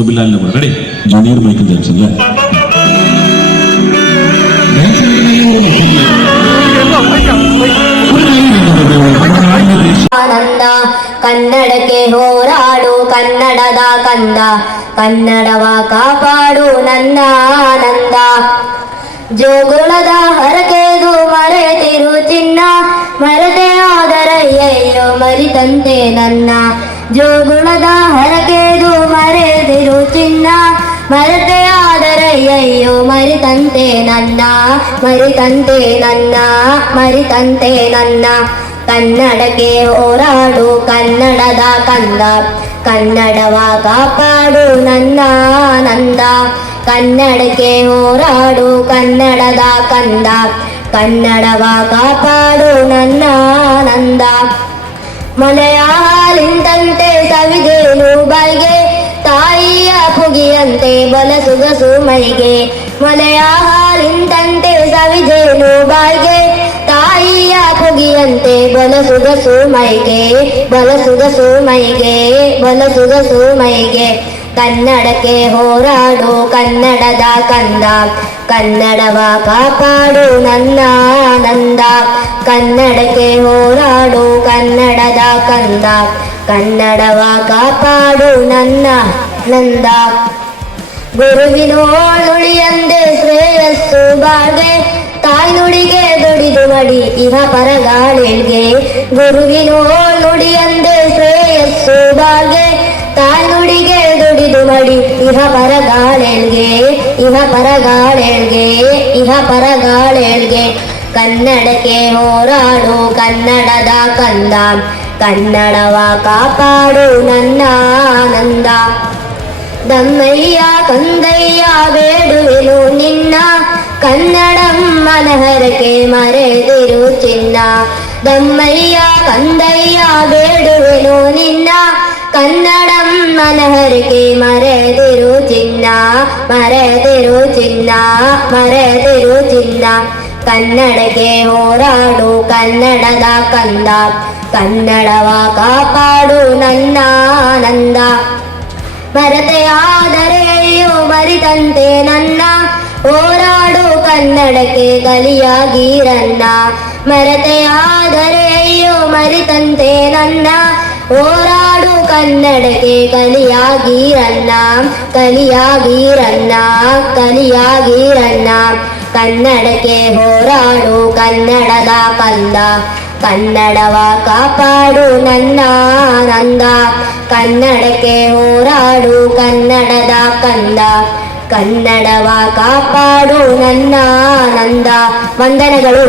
സുബിലാലിന്റെ കൂടെ ready. Junior Michael Jackson അല്ലേ? ಆನಂದ ಕನ್ನಡಕ್ಕೆ ಹೋರಾಡು ಕನ್ನಡದ ಕಂದ, ಕನ್ನಡವ ಕಾಪಾಡು ನನ್ನ ಆನಂದ. ಜೋಗುಳದ ಹರಕೆದು ಮರೆತಿರು ಚಿನ್ನ, ಮರೆತೆ ಆದರಯ್ಯಯ್ಯೋ ಮರಿತಂತೆ ನನ್ನ. ಜೋಗುಳದ ಹರಕೆದು ಮರೆತಿರು ಚಿನ್ನ, ಮರೆತೆ ಆದರಯ್ಯಯ್ಯೋ ಮರಿತಂತೆ ನನ್ನ, ಮರಿತಂತೆ ನನ್ನ, ಮರಿತಂತೆ ನನ್ನ. ಕನ್ನಡಕ್ಕೆ ಹೋರಾಡು ಕನ್ನಡದ ಕಂದ, ಕನ್ನಡವ ಕಾಪಾಡು ನನ್ನ ಆನಂದ. ಕನ್ನಡಕ್ಕೆ ಹೋರಾಡು ಕನ್ನಡದ ಕಂದ, ಕನ್ನಡವ ಕಾಪಾಡು ನನ್ನ ಆನಂದ. ಮೊಲೆಯ ಹಾಲಿಂದಂತೆ ಸವಿದೇನು ಬಾಯಿಗೆ, ತಾಯಿಯ ಪುಗಿಯಂತೆ ಬಲಸುಗಸು ಮೈಗೆ. ಮೊಲೆಯ ಹಾಲಿಂದಂತೆ ಸವಿದೇನು ಬಾಯಿಗೆ, ತಾಯಿಯ ಪುಗಿಯಂತೆ ಬಲಸುಗಸು ಮೈಗೆ, ಬಲಸುಗಸು ಮೈಗೆ, ಬಲಸುಗಸು ಮೈಗೆ. ಕನ್ನಡಕ್ಕೆ ಹೋರಾಡು ಕನ್ನಡದ ಕಂದ, ಕನ್ನಡವ ಕಾಪಾಡು ನನ್ನ ಆನಂದ. ಕನ್ನಡಕ್ಕೆ ಹೋರಾಡು ಕನ್ನಡದ ಕಂದ, ಕನ್ನಡವ ಕಾಪಾಡು ನನ್ನ ಆನಂದ. ಗುರುವಿನೋಳುಳಿಯಂದೆ ಶ್ರೇಯಸ್ಸು ಬಾಳ್ಗೆ, ತಾಯಿ ನುಡಿಗೆ ದುಡಿದು ಮಡಿ ಇಹ ಪರಗಾಳಿಗೆ. ಗುರುವಿನೋಳುಳಿಯಂದೆ ಶ್ರೇಯಸ್ಸು ಬಾಳ್ಗೆ, ತಾಯಿ ನುಡಿಗೆ ದುಡಿದು ಮಡಿ ಇಹ ಪರಗಾಳಿಗೆ, ಇಹ ಪರಗಾಳಿಗೆ, ಇಹ ಪರಗಾಳಿಗೆ. ಕನ್ನಡಕ್ಕೆ ಹೋರಾಡು ಕನ್ನಡದ ಕಂದ, ಕನ್ನಡವ ಕಾಪಾಡು ನನ್ನ ಆನಂದ. ದಮ್ಮಯ್ಯ ಕಂದಯ್ಯ ಬೇಡುವೆನು ನಿನ್ನ, ಕನ್ನಡಮ್ಮನ ಹರಕೆ ಮರೆದಿರು ಚಿನ್ನ. ದಮ್ಮಯ್ಯ ಕಂದಯ್ಯ ಬೇಡುವೆನು ನಿನ್ನ, ಕನ್ನಡಮ್ಮನ ಹರಕೆ ಮರೆದಿರು ಚಿನ್ನ, ಮರೆದಿರು ಚಿನ್ನ, ಮರೆದಿರು ಚಿನ್ನ. ಕನ್ನಡಕ್ಕೆ ಹೋರಾಡು ಕನ್ನಡದ ಕಂದ, ಕನ್ನಡವ ಕಾಪಾಡು ನನ್ನ ಆನಂದ. ಮರೆತೆಯಾದರೆ ಅಯ್ಯೋ ಮರಿತಂತೆ ನನ್ನ, ಹೋರಾಡು ಕನ್ನಡಕ್ಕೆ ಕಲಿಯಾಗಿರನ್ನ. ಮರೆತೆಯಾದರೆ ಅಯ್ಯೋ ಮರಿತಂತೆ ನನ್ನ, ಹೋರಾಡು ಕನ್ನಡಕ್ಕೆ ಕಲಿಯಾಗಿರನ್ನ, ಕಲಿಯಾಗಿರನ್ನ, ಕಲಿಯಾಗಿರನ್ನ. ಕನ್ನಡಕ್ಕೆ ಹೋರಾಡು ಕನ್ನಡದ ಕಂದ, ಕನ್ನಡವ ಕಾಪಾಡು ನನ್ನ ಆನಂದ. ಕನ್ನಡಕ್ಕೆ ಹೋರಾಡು ಕನ್ನಡದ ಕಂದ, ಕನ್ನಡವ ಕಾಪಾಡು ನನ್ನ ಆನಂದ. ವಂದನೆಗಳು.